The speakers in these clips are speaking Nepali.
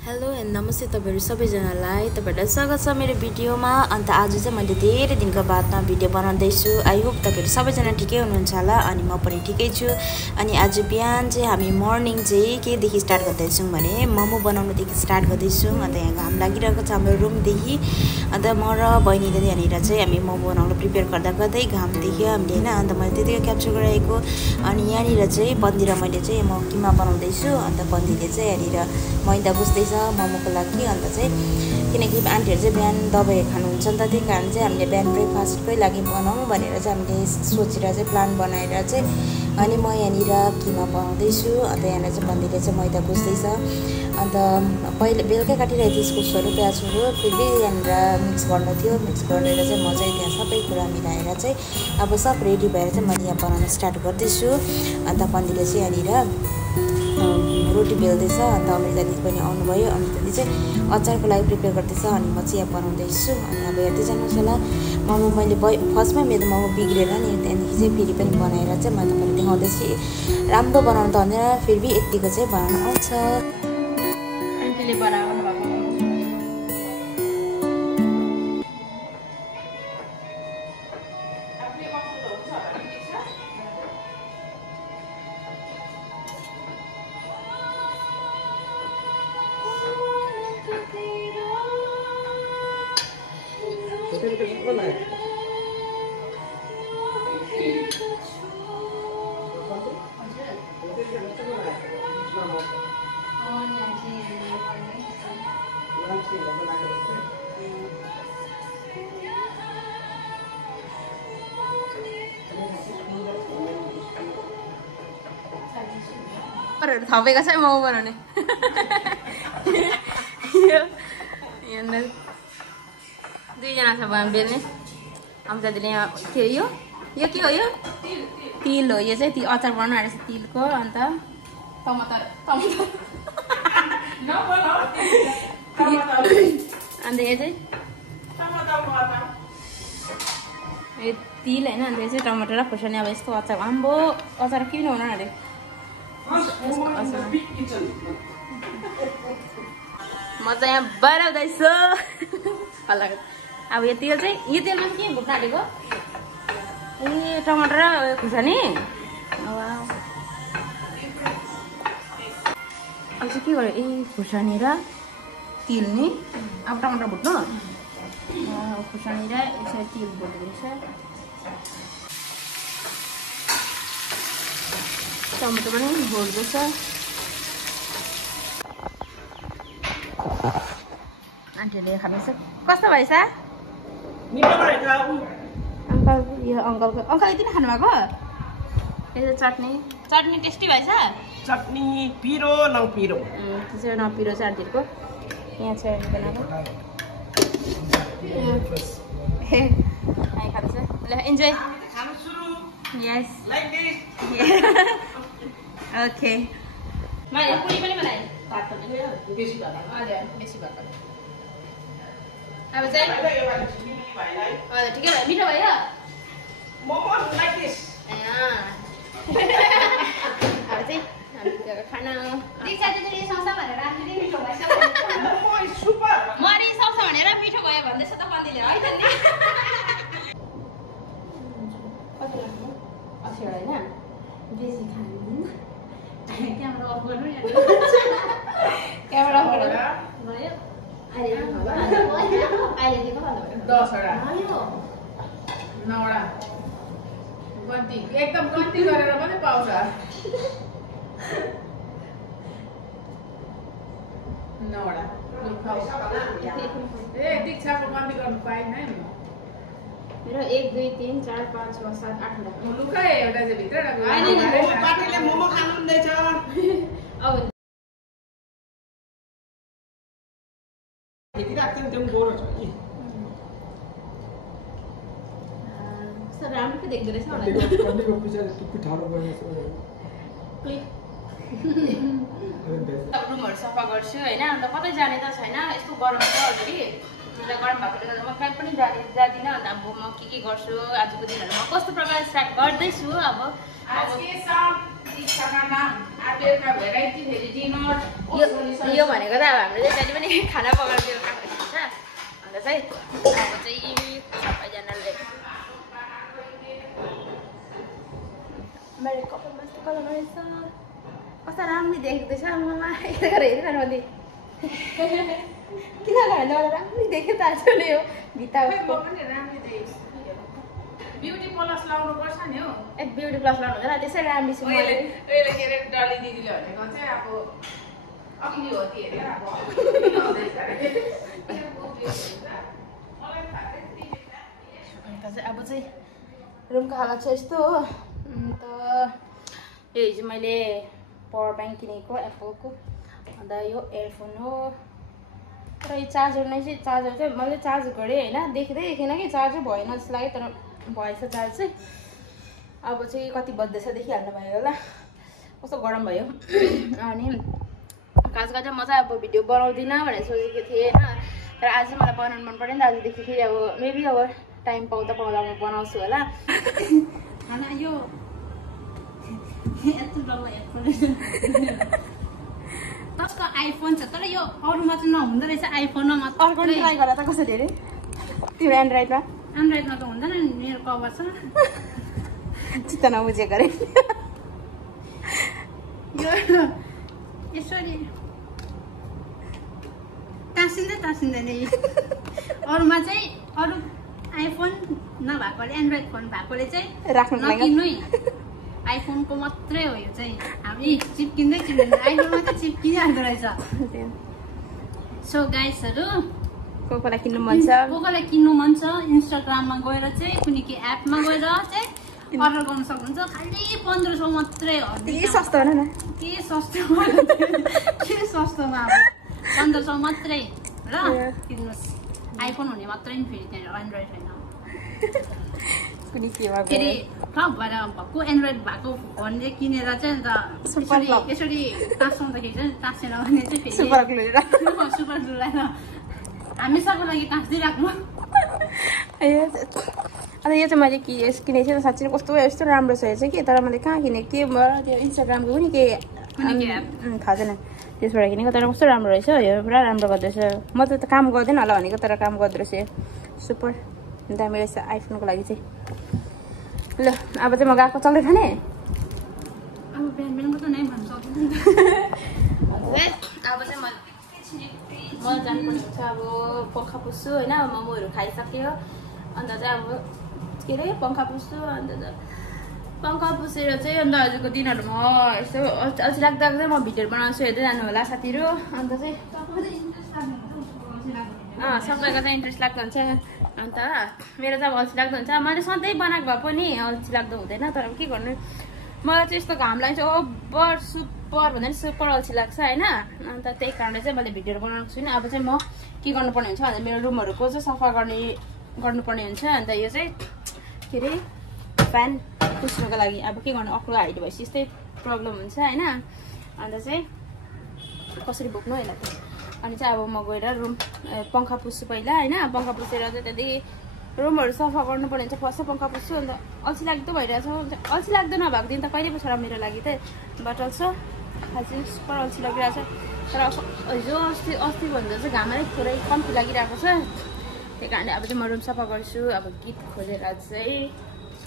हेलो एन्ड नमस्ते तपाईहरु सबैजनालाई तपाईहरुलाई स्वागत छ मेरो भिडियोमा। अन्त आज चाहिँ मैले धेरै दिनको बादमा भिडियो बनाउँदै छु। आई होप तपाईहरु सबैजना ठिकै हुनुहुन्छ होला अनि म पनि ठिकै छु। अनि आज बिहान चाहिँ हामी मर्निङ चाहिँ के देखि स्टार्ट गर्दैछौं भने मोमो बनाउनदेखि स्टार्ट गर्दैछौं। अन्त यहाँ घाम लागिरहेको छ हाम्रो रुमदेखि। अन्त म र बहिनीले यहाँनिर चाहिँ हामी मोमो बनाउन प्रिपेयर गर्दा गर्दै घाम देख्यो हामीले हैन। अन्त मैले त्यतिकै क्याप्चर गराएको। अनि यहाँनिर चाहिँ बन्दी र मैले चाहिँ म किमा बनाउँदै छु। अन्त बन्दीले चाहिँ यहाँनिर मैदा बुस्दै मोमोको लागि। अन्त चाहिँ किनकि आन्टीहरु चाहिँ बिहान दबाई खानुहुन्छ नि त, त्यही कारण चाहिँ हामीले बिहान ब्रेकफास्टकै लागि बनाऊँ भनेर चाहिँ हामीले सोचेर चाहिँ प्लान बनाएर चाहिँ अनि म यहाँनिर किमा बनाउँदैछु। अन्त यहाँनिर चाहिँ बन्दीले चाहिँ मैदा बुस्दैछ। अन्त पहिले बेलुकै काटिरहेको थिएँ इस्कुसहरू प्याजहरू, फेरि यहाँनिर मिक्स गर्नु थियो। मिक्स गरेर चाहिँ म चाहिँ त्यहाँ सबै कुरा मिलाएर चाहिँ अब सब रेडी भएर चाहिँ मैले यहाँ बनाउन स्टार्ट गर्दैछु। अन्त बन्दीले चाहिँ यहाँनिर रोटी बेल्दैछ। अन्त अमृता दिदी पनि आउनुभयो। अमृता दिदी चाहिँ अचारको लागि प्रिपेयर गर्दैछ अनि म चाहिँ यहाँ बनाउँदैछु। अनि अब हेर्दै जानुहोस् होला। मोमो मैले फर्स्टमा मेरो मोमो बिग्रेर नि त्यहाँदेखि चाहिँ फेरि पनि बनाएर चाहिँ म तपाईँलाई देखाउँदैछु। राम्रो बनाउनु त हुँदैन, फेरि यतिको चाहिँ बनाउन आउँछ। आन्टीले बनाउनु भएको थपेको छ मोमो बनाउने। दुईजना छ भने बेल्ने। अमृता दिदीले यहाँ के यो के हो? यो तिल हो। यो चाहिँ अचार बनाउनु आएको छ तिलको। अन्त टमाटर अन्त यो चाहिँ यो तिल होइन। अन्त यो चाहिँ टमाटर र खुर्सानी। अब यस्तो अचार आम्बो अचार किन हुनु अरे म त यहाँ बनाउँदैछु। अब यो तेलमा चाहिँ के भुट्न आँटेको? ए टमाटर र खुर्सानी। यो चाहिँ के गर्यो? ए खुर्सानी र तिल नि। अब टमाटर भुट्नु, खुर्सानी र यसरी तिल भुट्दैछ। टमाटर पनि भुट्दैछ। आन्टीले खानुहुन्छ। कस्तो भएछ अङ्कल? यो अङ्कलको अङ्कल यति नै खानुभएको? यो चटनी टेस्टी भएछ। चटनी पिरो नपिरो, त्यो चाहिँ नपिरो छ आन्टीहरूको। यहाँ छ बनाएको। खान्छ ल, इन्जोय। यस ओके। मैले पुरी पनि बनाएँ। बेसी भएको अब चाहिँ हजुर ठिकै भयो। मिठो भयो मोमो लाइक दिस। अब चाहिँ हामी खाना दीक्षा दिदीले रिसाउँछ भनेर आफूले मिठो भएछ। Momo is super. म रिसाउँछ भनेर मिठो भयो भन्दैछ त बन्दीले है त नि। कति लाग्छ? 80 होइन? बेसी खानु क्यामेरा अफ गर्नु नि। क्यामेरा अफ गरेर भयो। अहिले दिएको भन्दा भयो 10 वटा भयो 9 वटा गन्ती एकदम गन्ती गरेर मात्रै पाउँछ। 9 वटा ए दीक्षाको गन्ती गर्नु पाइन है। मेरो 1 2 3 4 5 6 7 8 वटा लुकाए एउटा चाहिँ भित्र पार्टीले मोमो खानु हुँदैछ। अब यति राख्छन् त्यो गोरो छ कि कस्तो राम्रो पो देख्दो रहेछ मलाई। कन्डीको पछाडि टुप्पी ठाडो बनेछ। अब रुमहरु सफा गर्छु हैन। अन्त कतै जाने त छैन, यस्तो गरम छ अलरेडी। अन्त गरम भएकोले गर्दा म कहीँ पनि जादिनँ। अन्त अब म के गर्छु आजको दिनहरु म कस्तो प्रकारले स्टार्ट गर्दैछु। अब इच्छामा नाम आबेरका भेराइटी फेरि डिनर यो भनेको त अब हामीले चाहिँ जहिले पनि खाना पकाएर खाएको हुन्छ अन्त चाहिँ अब चाहिँ सबैजनाले मेरो कपाल मस्त कलर रहेछ कस्तो राम्रो देख्दैछ आमामा यता गरेर हेरिरहनु भन्दै किन घाँडो राम्रो देख्यो त आजले हो भित्ता ब्युटी प्लस लाउनु पर्छ नि हो ए ब्युटी प्लस लाउनु हुँदैन त्यसै राम्रो छु मैले के अरे डली दिदीले भनेको चाहिँ अब अघि हो कि हेरेर अब अन्त चाहिँ अब चाहिँ रुमको हालत चाहिँ यस्तो हो अन्त यो हिजो मैले पावर ब्याङ्क किनेको एप्पलको अन्त यो एयरफोन हो र यो चार्जर नै चाहिँ चार्जर चाहिँ मैले चार्ज गरेँ होइन देख्दै देखेन कि चार्जर भएन जस्तो लाग्यो तर भएछ चार्ज चाहिँ अब चाहिँ कति बज्दैछ देखिहाल्नु भयो होला कस्तो गरम भयो अनि खास गरी चाहिँ म चाहिँ अब भिडियो बनाउँदिनँ भनेर सोचेको थिएँ होइन तर आज चाहिँ मलाई बनाउनु मन पऱ्यो नि त आजदेखि फेरि अब मेबी अब टाइम पाउँदा पाउँदा म बनाउँछु होला खाना यो कसको आइफोन छ तर यो अरूमा चाहिँ नहुँदो रहेछ आइफोनमा मात्र अर्को ट्राई गर्दा त कसरी अरे तिम्रो एन्ड्रोइडमा एन्ड्रोइडमा त हुँदैन नि मेरो कभर छ चित्त नबुझेको अरे यो यसरी टाँसिँदैन अरूमा चाहिँ अरू आइफोन नभएकोले एन्ड्रोइड फोन भएकोले चाहिँ राख्नु नकिन्नु है आइफोनको मात्रै हो यो चाहिँ हामी चिप्किँदै चिप्किँदैन आइफोनमा चाहिँ चिप्किहाल्दो रहेछ सो गाइसहरू को कोलाई किन्नु मन छ कोलाई किन्नु मन छ इन्स्टाग्राममा गएर चाहिँ कुनै के एपमा गएर चाहिँ अर्डर गर्न सक्नुहुन्छ खालि 1500 मात्रै हो के सस्तो हो न के सस्तोमा अब 1500 मात्रै ल किन्नुहोस् आइफोन हुने मात्रै नि फेरि त्यहाँ एन्ड्रोइड होइन कुनै केमा फेरि टप भएर भएको एन्ड्रोइड भएको फोन चाहिँ किनेर चाहिँ अन्त यसरी टाँसाउँदाखेरि चाहिँ टाँसेन भने चाहिँ फेरि सुपर ग्लु लगाएर हामी सबैको लागि टाँसिदिइराख्नु अन्त यो चाहिँ मैले किनेको थिएँ साँच्चै कस्तो यस्तो राम्रो छ चाहिँ कि तर मैले कहाँ किनेको थिएँ त्यो इन्स्टाग्रामको पनि के थाहा छैन त्यसबाट किनेको तर कस्तो राम्रो रहेछ यो पुरा राम्रो गर्दैछ म त काम गर्दैन होला भनेको तर काम गर्दो रहेछ सुपर दामी रहेछ आइफोनको लागि चाहिँ ल अब चाहिँ म गएको चल्दै खाने अब बिहान बिहानको त नै भन्न सक्दैन अब चाहिँ म जानुपर्ने हुन्छ अब पङ्खा पुस्छु होइन मोमोहरू खाइसक्यो अन्त चाहिँ अब के अरे पङ्खा पुस्छु अन्त पङ्खा पुसेर चाहिँ अन्त हजुरको दिनहरूमा यस्तो अल्छी लाग्दा म भिडियोहरू बनाउँछु हेर्दै जानु होला साथीहरू अन्त चाहिँ सबैको चाहिँ इन्ट्रेस्ट लाग्दो हुन्छ अन्त मेरो चाहिँ अब अल्छी लाग्दो हुन्छ मैले सधैँ बनाएको भए पनि अल्छी लाग्दो हुँदैन तर अब के गर्नु मलाई चाहिँ यस्तो घाम लाग्छ ओभर सुपर भन्दा पनि सुपर अल्छी लाग्छ होइन अन्त त्यही कारणले चाहिँ मैले भिडियोहरू बनाएको छुइनँ अब चाहिँ म के गर्नुपर्ने हुन्छ भन्दा मेरो रुमहरूको चाहिँ सफा गर्नुपर्ने हुन्छ अन्त यो चाहिँ के अरे फ्यान पुस्नुको लागि अब के गर्नु अक्लो हाइट भएपछि यस्तै प्रब्लम हुन्छ होइन अन्त चाहिँ कसरी बोक्नु होइन अनि चाहिँ अब म गएर रुम पङ्खा पुस्छु पहिला होइन पङ्खा पुसेर चाहिँ त्यहाँदेखि रुमहरू सफा गर्नुपर्ने हुन्छ फर्स्ट पङ्खा पुस्छु अन्त अल्छी लाग्दो भइरहेछ अल्छी लाग्दो नभएको दिन त कहिले पो छ र मेरो लागि चाहिँ बट अल्सो अझै सुपर अल्छी लागिरहेछ तर हिजो अस्ति भन्दा चाहिँ घाम अलिक थोरै कम्ती लागिरहेको छ त्यही कारणले अब चाहिँ म रुम सफा गर्छु अब गीत खोजेर चाहिँ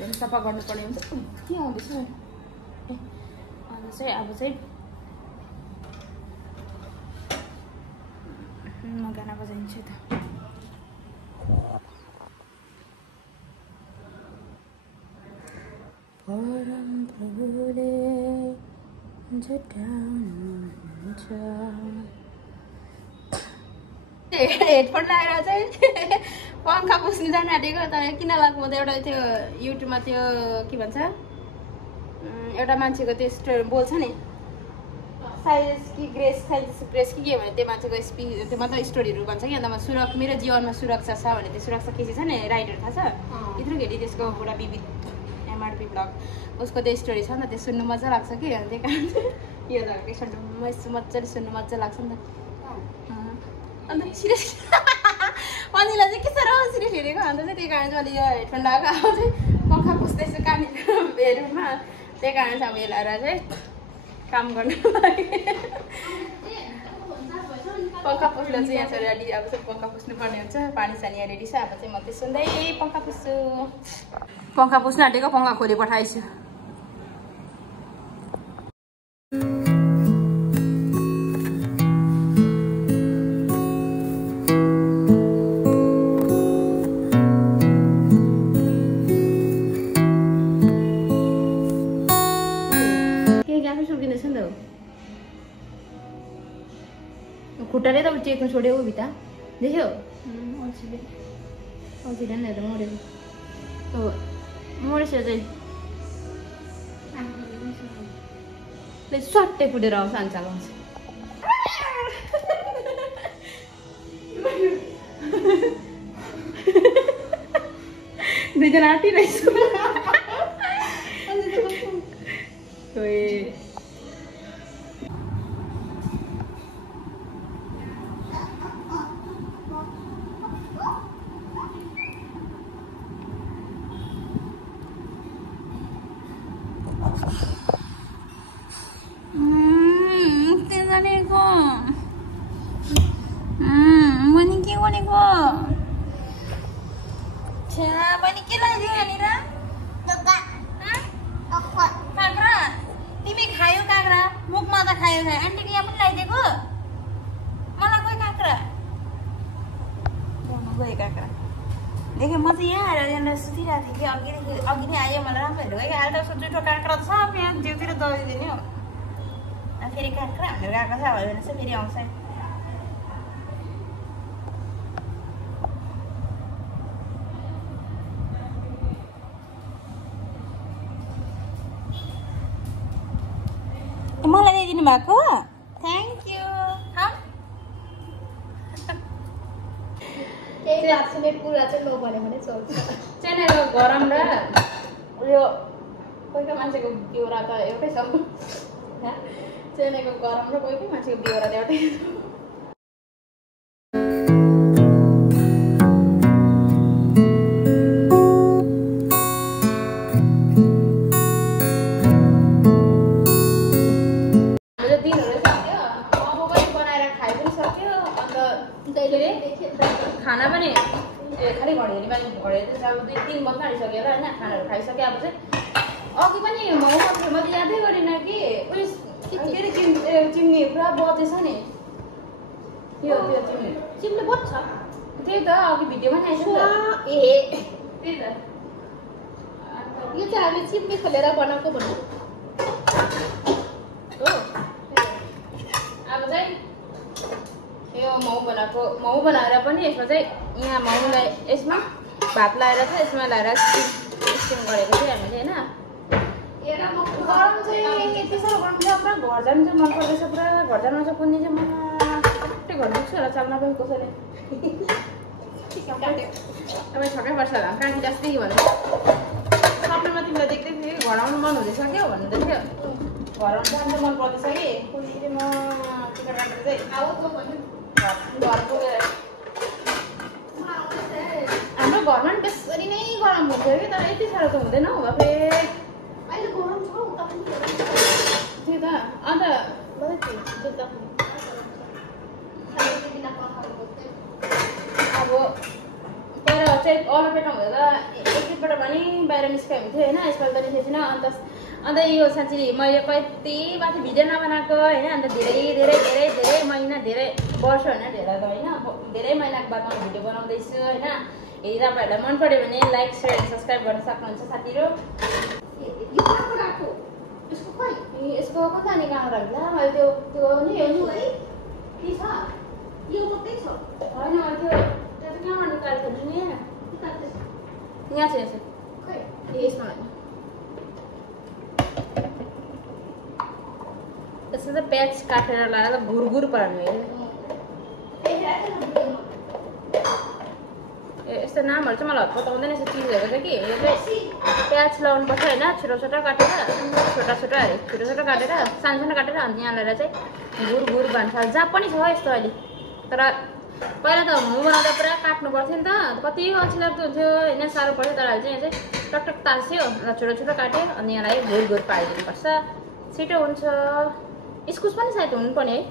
रुम सफा गर्नुपर्ने हुन्छ के आउँदैछ अन्त चाहिँ अब चाहिँ म गाना बजाइन्छु त परम प्रभुले झटाउनुहुन्छ हेडफोन लगाएर चाहिँ पङ्खा पुस्नु जानु आँटेको तर किन लाग्नु त एउटा त्यो युट्युबमा त्यो के भन्छ एउटा मान्छेको त्यो स्टोरी बोल्छ नि साइज कि ग्रेस ग्रेस कि के भने त्यो मान्छेको त्यो मात्र स्टोरीहरू भन्छ कि अन्त मेरो जीवनमा सुरक्षा छ भने त्यो सुरक्षा के छ नि राइटर थाहा छ यत्रो घेरी त्यसको पुरा विविध एमआरपी ब्लग उसको त्यो स्टोरी छ नि त त्यो सुन्नु मजा लाग्छ कि अनि त्यही कारण यो त मजाले सुन्नु मजा लाग्छ नि त अन्त सिरियस अनिलाई चाहिँ के साह्रो सिरियस हेरेको अन्त चाहिँ त्यही कारण चाहिँ अहिले यो हेडफोन लगाएको अब चाहिँ पङ्खा पुस्दैछु कहाँनिर हेरुमा त्यही कारण चाहिँ अब यसलाई चाहिँ काम गर्नु लागि पंखा पुस्न चाहिँ यहाँ चाहिँ रेडी अब चाहिँ पंखा पुस्नुपर्ने हुन्छ पानी सानी यहाँ रेडी छ अब चाहिँ म त्यो सुन्दै पंखा पुस्छु पंखा पुस्न आँटेको पंखा खोली पठाइछु खुट्टाले त चेक्नु छोड्यो ऊ भित्र देख्यो अल्छी नै त मरेको मरेछ चाहिँ सट्टै फुटेर आउँछ अन्चाल आउँछ दुईजना आँटिरहेछ बहिनी के लगाइदियो यहाँनिर काँक्रा तिमी खायो काँक्रा मुखमा त खायो आन्टीले यहाँ पनि लगाइदिएको मलाई कोही काँक्रा गयो काँक्रा देखेँ म चाहिँ यहाँ आएर यहाँनिर सुतिरहेको थिएँ कि अघि नै आयो मलाई राम्रो हेरेको कि अहिले त उसको जुठो काँक्रा त सब यहाँ जिउतिर दबाइदिने हो फेरि काँक्रा भनेर गएको छ भने चाहिँ फेरि आउँछ मलाई ल्याइदिनु भएको थ्याङ्क यू चेन्नईको गरम र उयो कोही मान्छेको बेहोरा त एउटै छ चेन्नईको गरम र कोही मान्छेको बेहोरा त एउटै खाना पनि खालि घडेरी बानी घडेरी चाहिँ अब 2-3 बज्न आइसक्यो र हैन खानाहरु खाइसके अब चाहिँ अघि पनि मैले यादै गरिन कि उयस के रे चिम्नी पुरा बजेछ नि त्यो चिम्नी बज्छ त्यही त अघि भिडियोमा नि आइछ नि ए त्यही त यो चाहिँ हामी चिम्नी खोलेर बनाएको भन्नु हो अब चाहिँ यो माउ बनाएर पनि यसमा चाहिँ यहाँ माउलाई यसमा भात लाएर चाहिँ यसमा लाएर स्टिम गरेको थियो हामीले हैन गरम चाहिँ त्यसो गरम छ पुरा घर जानु चाहिँ मन पर्दैछ पुरा घर जानु चाहिँ कुन्नी चाहिँ मलाई छुट्टै घर दुख्छ होला चाल्न पनि कसैले तपाईँ छक्कै पर्छ होला काँटी जस्तै कि भन्नु सपनामा तिमीलाई देख्दै थिएँ घर आउनु मन हुँदैछ क्या भन्दै थियो घर आउनु जानु मन पर्दैछ कि कुन्नी म टिकट काटेर चाहिँ घर पुगेर हाम्रो घरमा नि त्यसरी नै गरम हुन्छ कि तर यति साह्रो त हुँदैन हौ बाफे अहिले गरम छ उता पनि त्यही त अन्त अब पहिला चाहिँ अलपेटा हुँदा त एकैपल्ट पनि बाहिर निस्कायो हुन्थ्यो होइन यसपालि त निस्केको छैन अन्त यो साँच्ची मैले कति माथि भिडियो नबनाएको होइन अन्त धेरै महिना धेरै वर्ष होइन धेरै त होइन धेरै महिनाको बादमा भिडियो बनाउँदैछु होइन यदि तपाईँहरूलाई मन पर्यो भने लाइक सेयर एन्ड सब्सक्राइब गर्न सक्नुहुन्छ साथीहरू यसको कता नि कहाँ राख्ला मैले त्यो नि हेर्नु है के छ यो मात्रै छ होइन त्यो चाहिँ कहाँबाट निकालेको नि यहाँ छ खै यसमा होइन यसमा चाहिँ प्याच काटेर लगाएर घुरघुर पार्नु यस्तो नामहरू चाहिँ मलाई हत्पत आउँदैन यस्तो चिजहरू चाहिँ कि यो चाहिँ प्याज लगाउनु पर्छ होइन छोटो काटेर छोटो काटेर सानो काटेर अन्त यहाँ ल्याएर चाहिँ घुर भान्छ जहाँ पनि छ यस्तो अहिले तर पहिला त मोमो बनाउँदा पुरा काट्नु पर्थ्यो नि त कति अल्छी लाग्दो हुन्थ्यो होइन साह्रो पर्थ्यो तर अहिले चाहिँ टकटक ताल्स्यो र छोटो छोटो काट्यो अनि यसलाई घोर घोर पारिदिनुपर्छ छिटो हुन्छ इस्कुस पनि सायद हुनुपर्ने है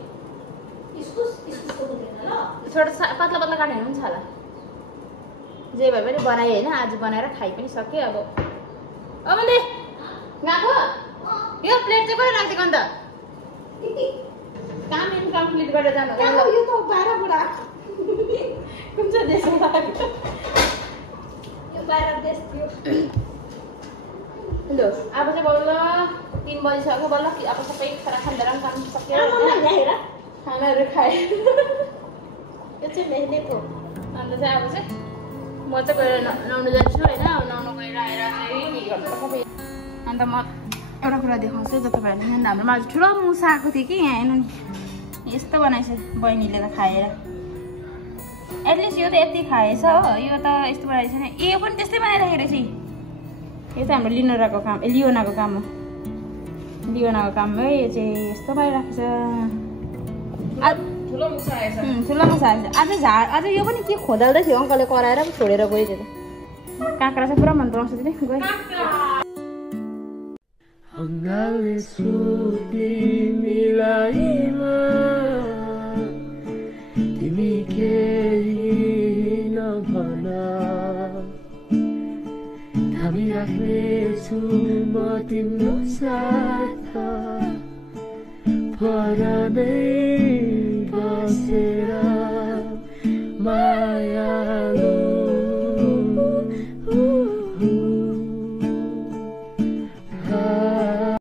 छोटो पातला पातला काट्यो भने हुन्छ होला जे भए पनि बनाएँ होइन आज बनाएर खाइ पनि सक्यो अब मैले गएको यो प्लेट चाहिँ कसले राखिदिएको अन्त काम इनकम्प्लिट गरेर जानु यो त 12 बुढा कुन चाहिँ देशमा लाग्यो यो 12 देश थियो ल अब चाहिँ बल्ल 3 बजिसक्यो बल्ल अब सबै खाना काम सक्यो खानाहरू खाएँ यो चाहिँ मेहनत हो अन्त चाहिँ अब चाहिँ म चाहिँ गएर नुहाउनु जान्छु होइन नुहाउनु गएर आएर चाहिँ के गर्नुपर्छ अन्त म एउटा कुरा देखाउँछु त तपाईँहरूले हाम्रोमा आज ठुलो मुसा आएको थियो कि यहाँ हेर्नु नि यस्तो बनाएछ बहिनीले त खाएर एटलिस्ट यो त यति खाएछ हो यो त यस्तो बनाएछ नि यो पनि त्यस्तै बनाइराखेको रहेछ यो त हाम्रो लियोनाको काम हो लियोनाको काम है यो चाहिँ यस्तो बनाइराखेको छ ठुलो मुसा आएछ आज यो पनि के खोदाल्दै थियो अङ्कलले कराएर पो छोडेर गयो त्यो त काँक्रा चाहिँ पुरा मन पराउँछ दिदी गयो Hanggang suti milaima Timi keri na bhana Thami rakhnechu ma timro satha Paranai base